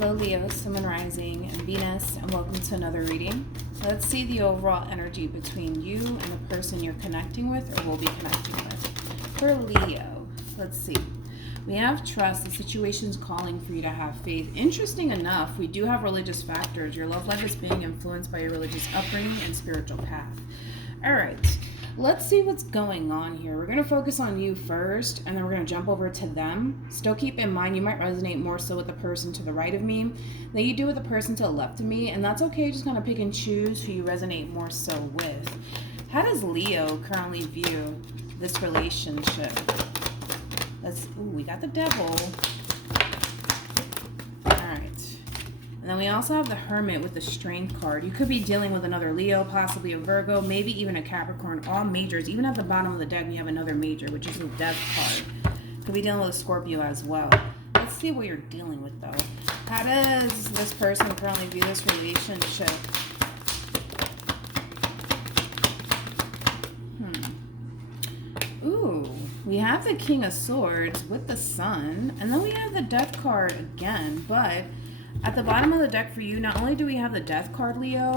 Hello Leo, Sun and Rising, and Venus, and welcome to another reading. Let's see the overall energy between you and the person you're connecting with or will be connecting with. For Leo, let's see. We have trust. The situation's calling for you to have faith. Interesting enough, we do have religious factors. Your love life is being influenced by your religious upbringing and spiritual path. All right. Let's see what's going on here. We're going to focus on you first, and then we're going to jump over to them. Still keep in mind, you might resonate more so with the person to the right of me than you do with the person to the left of me, and that's okay. Just kind of pick and choose who you resonate more so with. How does Leo currently view this relationship? We got the devil. And then we also have the Hermit with the Strength card. You could be dealing with another Leo, possibly a Virgo, maybe even a Capricorn, all majors. Even at the bottom of the deck, we have another major, which is the Death card. Could be dealing with a Scorpio as well. Let's see what you're dealing with, though. How does this person currently view this relationship? Ooh, we have the King of Swords with the Sun, and then we have the Death card again, but at the bottom of the deck for you, not only do we have the Death card, Leo,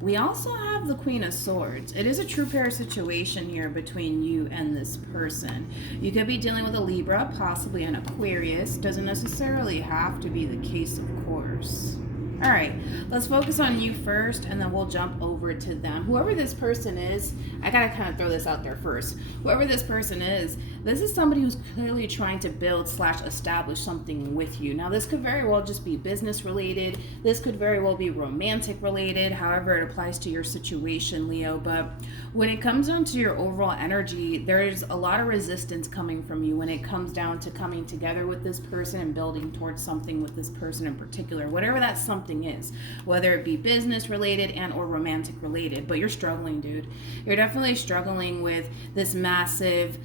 we also have the Queen of Swords. It is a true pair situation here between you and this person. You could be dealing with a Libra, possibly an Aquarius. Doesn't necessarily have to be the case, of course. All right, let's focus on you first, and then we'll jump over to them. Whoever this person is, I gotta kind of throw this out there first. Whoever this person is, this is somebody who's clearly trying to build / establish something with you. Now, this could very well just be business related. This could very well be romantic related, however it applies to your situation, Leo. But when it comes down to your overall energy, there's a lot of resistance coming from you when it comes down to coming together with this person and building towards something with this person in particular, whatever that something is, whether it be business related and or romantic related. But you're struggling, dude. You're definitely struggling with this massive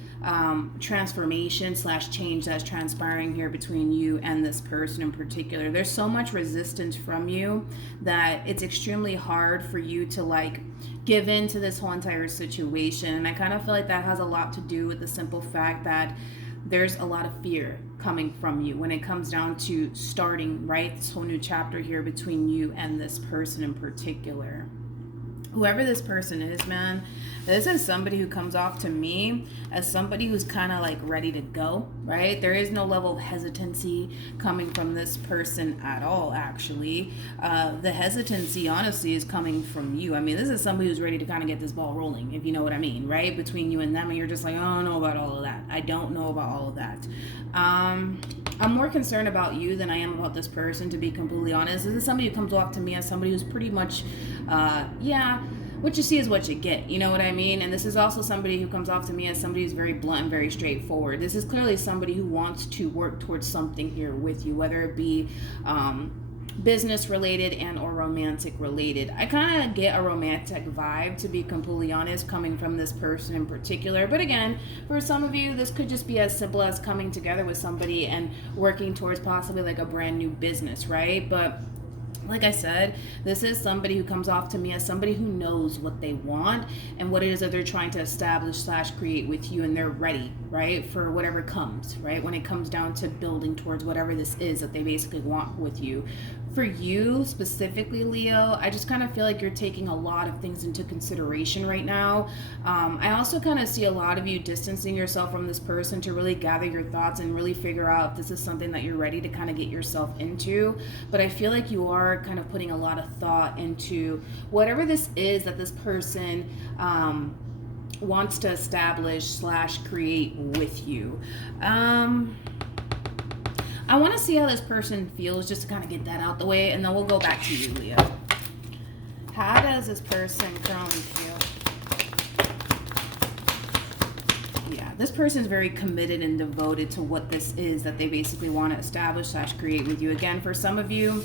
transformation / change that's transpiring here between you and this person in particular. There's so much resistance from you that it's extremely hard for you to give in to this whole entire situation. And I kind of feel like that has a lot to do with the simple fact that there's a lot of fear coming from you when it comes down to starting, right, this whole new chapter here between you and this person in particular. Whoever this person is, man, this is somebody who comes off to me as somebody who's kind of ready to go, right? There is no level of hesitancy coming from this person at all, actually. The hesitancy, honestly, is coming from you. I mean, this is somebody who's ready to kind of get this ball rolling, if you know what I mean, right? Between you and them, and you're just like, oh, I don't know about all of that. I don't know about all of that. I'm more concerned about you than I am about this person, to be completely honest. This is somebody who comes off to me as somebody who's pretty much, what you see is what you get, you know what I mean? And this is also somebody who comes off to me as somebody who's very blunt and very straightforward. This is clearly somebody who wants to work towards something here with you, whether it be business related and or romantic related. I kind of get a romantic vibe, to be completely honest, coming from this person in particular. But again, for some of you, this could just be as simple as coming together with somebody and working towards possibly a brand new business, right? But like I said, this is somebody who comes off to me as somebody who knows what they want and what it is that they're trying to establish / create with you, and they're ready, right, for whatever comes, right, when it comes down to building towards whatever this is that they basically want with you. For you specifically, Leo, I just kind of feel like you're taking a lot of things into consideration right now. I also kind of see a lot of you distancing yourself from this person to really gather your thoughts and really figure out if this is something that you're ready to kind of get yourself into. But I feel like you are kind of putting a lot of thought into whatever this is that this person wants to establish / create with you. I want to see how this person feels, just to kind of get that out the way, and then we'll go back to you, Leo. How does this person currently feel? Yeah, this person is very committed and devoted to what this is that they basically want to establish / create with you. Again, for some of you,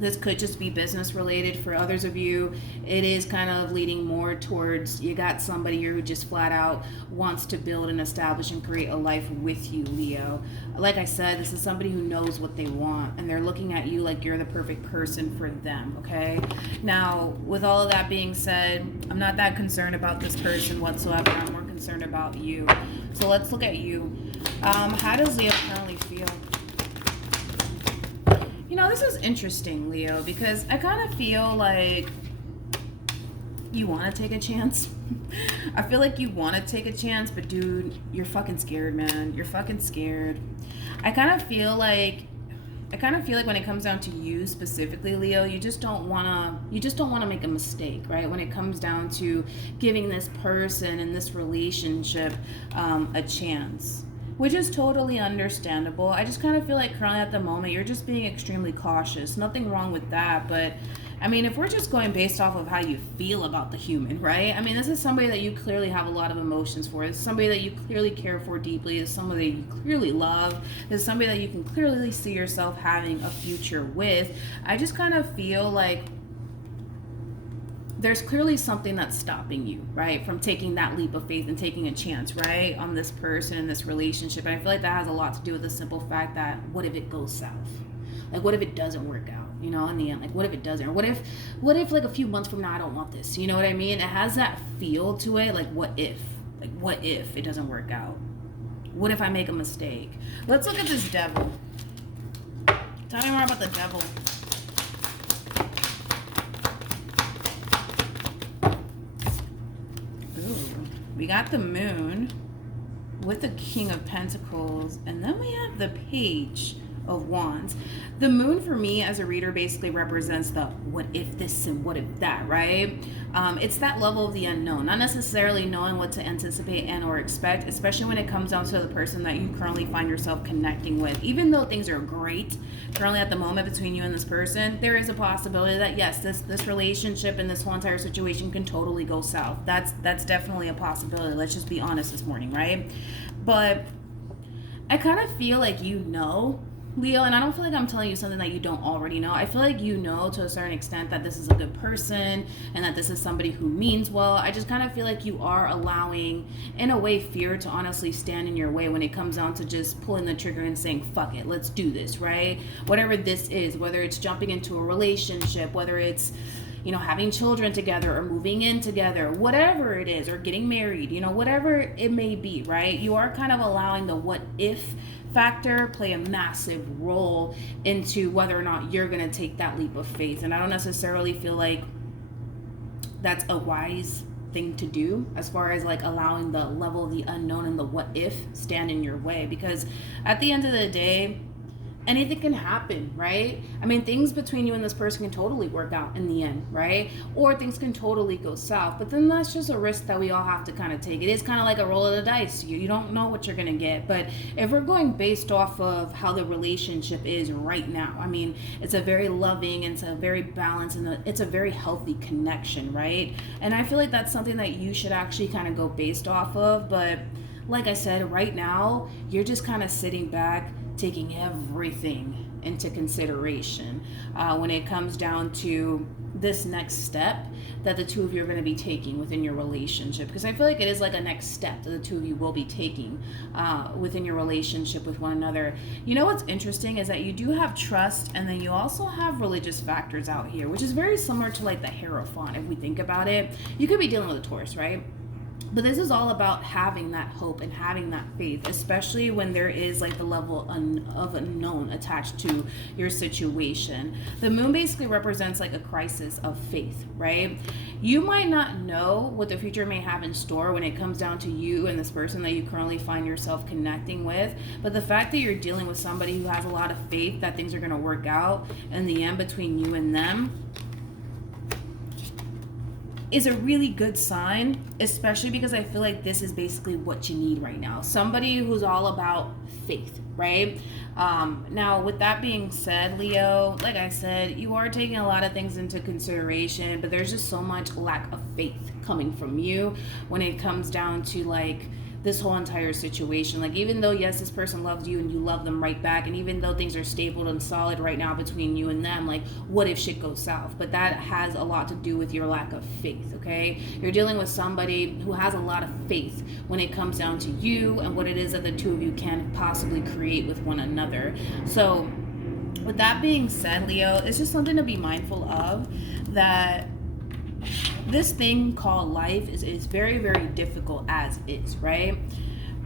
this could just be business related. For others of you, it is kind of leading more towards you got somebody here who just flat out wants to build and establish and create a life with you, Leo. Like I said, this is somebody who knows what they want, and they're looking at you like you're the perfect person for them, okay? Now, with all of that being said, I'm not that concerned about this person whatsoever. I'm more concerned about you. So let's look at you. How does Leo currently feel? You know, this is interesting, Leo, because I kind of feel like you want to take a chance. I feel like you want to take a chance, but dude, you're fucking scared, man. You're fucking scared. I kind of feel like when it comes down to you specifically, Leo, you just don't want to make a mistake, right? When it comes down to giving this person in this relationship a chance, which is totally understandable. I just kind of feel like currently at the moment, you're just being extremely cautious. Nothing wrong with that, but I mean, if we're just going based off of how you feel about the human, right? I mean, this is somebody that you clearly have a lot of emotions for. This is somebody that you clearly care for deeply. This is somebody that you clearly love. This is somebody that you can clearly see yourself having a future with. I just kind of feel like there's clearly something that's stopping you, right, from taking that leap of faith and taking a chance, right, on this person, in this relationship. And I feel like that has a lot to do with the simple fact that what if it goes south? Like, what if it doesn't work out, you know, in the end? Like, what if it doesn't? Or what if like a few months from now I don't want this? You know what I mean? It has that feel to it, like, what if? Like, what if it doesn't work out? What if I make a mistake? Let's look at this devil. Tell me more about the devil. We got the moon with the King of Pentacles, and then we have the Page of Wands. The moon for me as a reader basically represents the what if this and what if that, right? It's that level of the unknown, not necessarily knowing what to anticipate and or expect, especially when it comes down to the person that you currently find yourself connecting with. Even though things are great currently at the moment between you and this person, there is a possibility that yes, this relationship and this whole entire situation can totally go south. That's definitely a possibility. Let's just be honest this morning, right? But I kind of feel like you know, Leo, and I don't feel like I'm telling you something that you don't already know. I feel like you know to a certain extent that this is a good person and that this is somebody who means well. I just kind of feel like you are allowing, in a way, fear to honestly stand in your way when it comes down to just pulling the trigger and saying, fuck it, let's do this, right? Whatever this is, whether it's jumping into a relationship, whether it's, you know, having children together or moving in together, whatever it is, or getting married, you know, whatever it may be, right? You are kind of allowing the what if factor play a massive role into whether or not you're going to take that leap of faith. And I don't necessarily feel like that's a wise thing to do as far as like allowing the level of the unknown and the what if stand in your way, because at the end of the day, anything can happen, right? I mean, things between you and this person can totally work out in the end, right? Or things can totally go south. But then that's just a risk that we all have to kind of take. It is kind of like a roll of the dice. You don't know what you're going to get. But if we're going based off of how the relationship is right now, I mean, it's a very loving, it's a very balanced, and it's a very healthy connection, right? And I feel like that's something that you should actually kind of go based off of. But like I said, right now, you're just kind of sitting back, taking everything into consideration when it comes down to this next step that the two of you are going to be taking within your relationship. Because I feel like it is like a next step that the two of you will be taking within your relationship with one another. You know what's interesting is that you do have trust, and then you also have religious factors out here, which is very similar to like the Hierophant. If we think about it, you could be dealing with a Taurus, right? But this is all about having that hope and having that faith, especially when there is like the level of unknown attached to your situation. The moon basically represents like a crisis of faith, right? You might not know what the future may have in store when it comes down to you and this person that you currently find yourself connecting with. But the fact that you're dealing with somebody who has a lot of faith that things are going to work out in the end between you and them is a really good sign, especially because I feel like this is basically what you need right now. Somebody who's all about faith, right? Now, with that being said, Leo, like I said, you are taking a lot of things into consideration, but there's just so much lack of faith coming from you when it comes down to like this whole entire situation. Like, even though yes, this person loves you and you love them right back, and even though things are stable and solid right now between you and them, like, what if shit goes south? But that has a lot to do with your lack of faith. Okay, you're dealing with somebody who has a lot of faith when it comes down to you and what it is that the two of you can possibly create with one another. So with that being said, Leo, it's just something to be mindful of, that this thing called life is very, very difficult as is, right?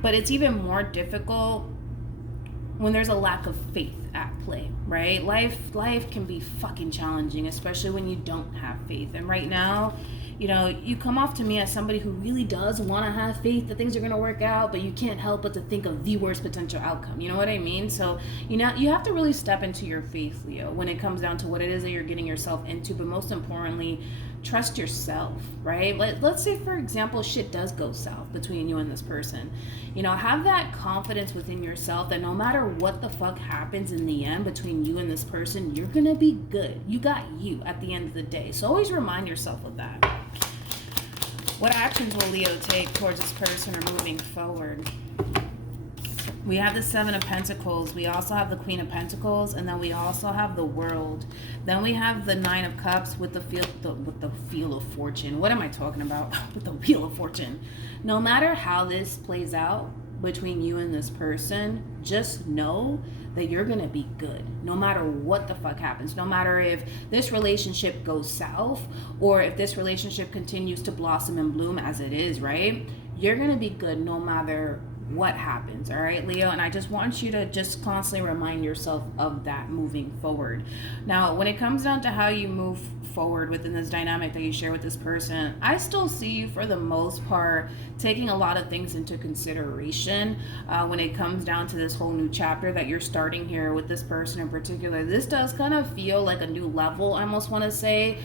But it's even more difficult when there's a lack of faith at play, right? Life can be fucking challenging, especially when you don't have faith. And right now, you know, you come off to me as somebody who really does want to have faith that things are going to work out, but you can't help but to think of the worst potential outcome. You know what I mean? So, you know, you have to really step into your faith, Leo, when it comes down to what it is that you're getting yourself into. But most importantly, trust yourself, right? Let's say, for example, shit does go south between you and this person. You know, have that confidence within yourself that no matter what the fuck happens in the end between you and this person, you're gonna be good. You got you at the end of the day. So always remind yourself of that. What actions will Leo take towards this person or moving forward? We have the Seven of Pentacles. We also have the Queen of Pentacles, and then we also have the World. Then we have the Nine of Cups with the Wheel of Fortune. What am I talking about? With the Wheel of Fortune. No matter how this plays out between you and this person, just know that you're gonna be good no matter what the fuck happens. No matter if this relationship goes south or if this relationship continues to blossom and bloom as it is, right? You're gonna be good no matter what happens. All right, Leo, and I just want you to just constantly remind yourself of that moving forward. Now, when it comes down to how you move forward within this dynamic that you share with this person, I still see you for the most part taking a lot of things into consideration when it comes down to this whole new chapter that you're starting here with this person in particular. This does kind of feel like a new level, I almost want to say,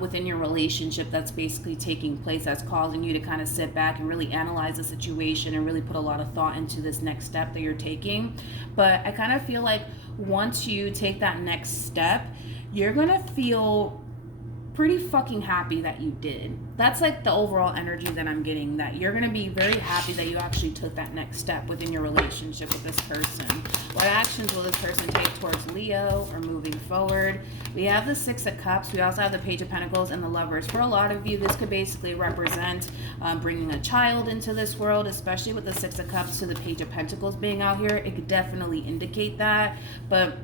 within your relationship that's basically taking place, that's causing you to kind of sit back and really analyze the situation and really put a lot of thought into this next step that you're taking. But I kind of feel like once you take that next step, you're gonna feel pretty fucking happy that you did. That's like the overall energy that I'm getting, that you're gonna be very happy that you actually took that next step within your relationship with this person. What actions will this person take towards Leo or moving forward? We have the Six of Cups. We also have the Page of Pentacles and the Lovers. For a lot of you, this could basically represent bringing a child into this world, especially with the Six of Cups to the Page of Pentacles being out here. It could definitely indicate that. But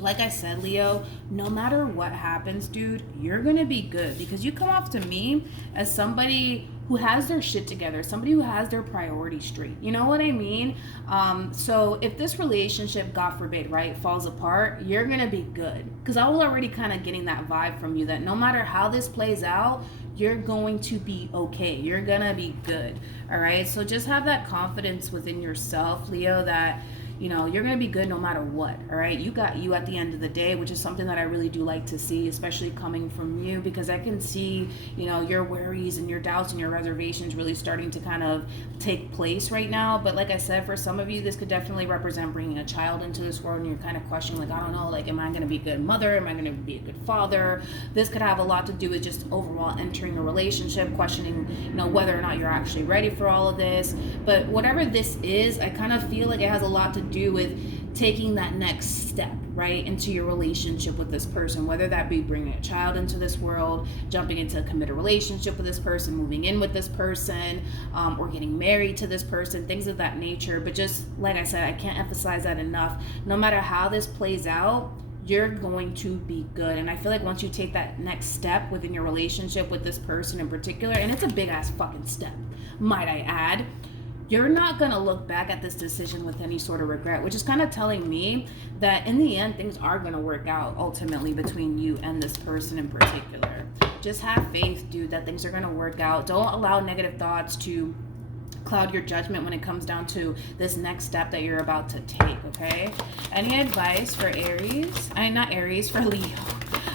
like I said, Leo, no matter what happens, dude, you're gonna be good, because you come off to me as somebody who has their shit together, somebody who has their priorities straight. You know what I mean? So if this relationship, God forbid, right, falls apart, you're gonna be good. Because I was already kind of getting that vibe from you that no matter how this plays out, you're going to be okay. You're gonna be good. All right? So just have that confidence within yourself, Leo, that you know, you're going to be good no matter what, all right? You got you at the end of the day, which is something that I really do like to see, especially coming from you, because I can see, you know, your worries and your doubts and your reservations really starting to kind of take place right now. But like I said, for some of you, this could definitely represent bringing a child into this world, and you're kind of questioning, like, I don't know, like, am I going to be a good mother? Am I going to be a good father? This could have a lot to do with just overall entering a relationship, questioning, you know, whether or not you're actually ready for all of this. But whatever this is, I kind of feel like it has a lot to do with taking that next step, right, into your relationship with this person, whether that be bringing a child into this world, jumping into a committed relationship with this person, moving in with this person, or getting married to this person, things of that nature. But just like I said, I can't emphasize that enough. No matter how this plays out, you're going to be good. And I feel like once you take that next step within your relationship with this person in particular, and it's a big ass fucking step, might I add, you're not going to look back at this decision with any sort of regret, which is kind of telling me that in the end, things are going to work out ultimately between you and this person in particular. Just have faith, dude, that things are going to work out. Don't allow negative thoughts to cloud your judgment when it comes down to this next step that you're about to take, okay? Any advice for Aries? Not Aries, for Leo.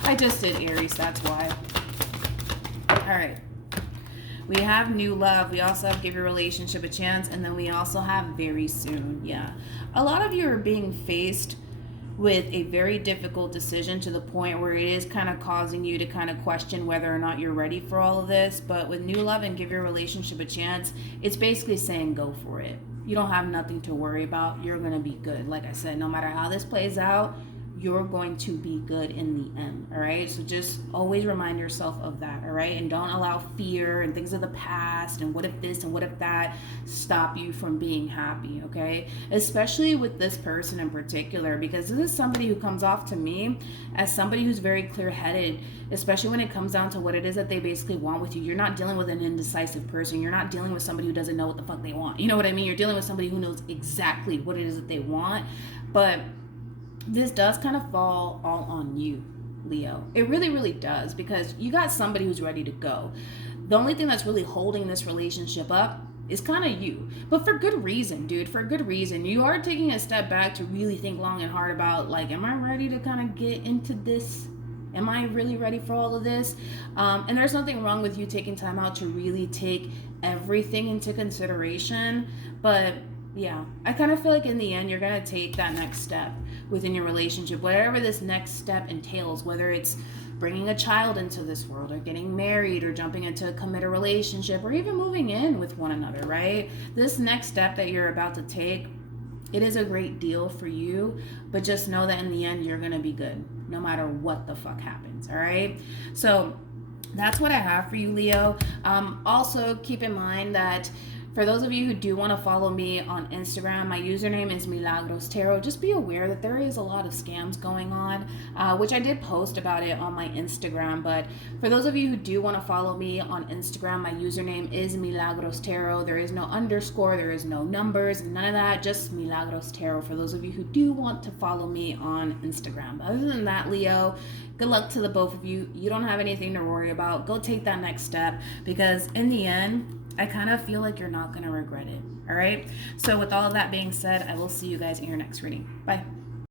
I just did Aries, that's why. All right. We have new love. We also have give your relationship a chance. And then we also have very soon. Yeah. A lot of you are being faced with a very difficult decision to the point where it is kind of causing you to kind of question whether or not you're ready for all of this. But with new love and give your relationship a chance, it's basically saying go for it. You don't have nothing to worry about. You're going to be good. Like I said, no matter how this plays out, you're going to be good in the end, all right? So just always remind yourself of that, all right? And don't allow fear and things of the past and what if this and what if that stop you from being happy, okay? Especially with this person in particular, because this is somebody who comes off to me as somebody who's very clear-headed, especially when it comes down to what it is that they basically want with you. You're not dealing with an indecisive person. You're not dealing with somebody who doesn't know what the fuck they want. You know what I mean? You're dealing with somebody who knows exactly what it is that they want. But this does kind of fall all on you, Leo. It really, really does, because you got somebody who's ready to go. The only thing that's really holding this relationship up is kind of you. But for good reason, dude. For good reason. You are taking a step back to really think long and hard about, like, am I ready to kind of get into this? Am I really ready for all of this? And there's nothing wrong with you taking time out to really take everything into consideration. But yeah, I kind of feel like in the end, you're going to take that next step within your relationship, whatever this next step entails, whether it's bringing a child into this world, or getting married, or jumping into a committed relationship, or even moving in with one another, right? This next step that you're about to take, it is a great deal for you, but just know that in the end, you're going to be good, no matter what the fuck happens, all right? So that's what I have for you, Leo. Also, keep in mind that for those of you who do want to follow me on Instagram, my username is MilagrosTarot. Just be aware that there is a lot of scams going on, which I did post about it on my Instagram. But for those of you who do want to follow me on Instagram, my username is MilagrosTarot. There is no underscore, there is no numbers, none of that, just MilagrosTarot for those of you who do want to follow me on Instagram. Other than that, Leo, good luck to the both of you. You don't have anything to worry about. Go take that next step, because in the end, I kind of feel like you're not going to regret it. All right. So with all of that being said, I will see you guys in your next reading. Bye.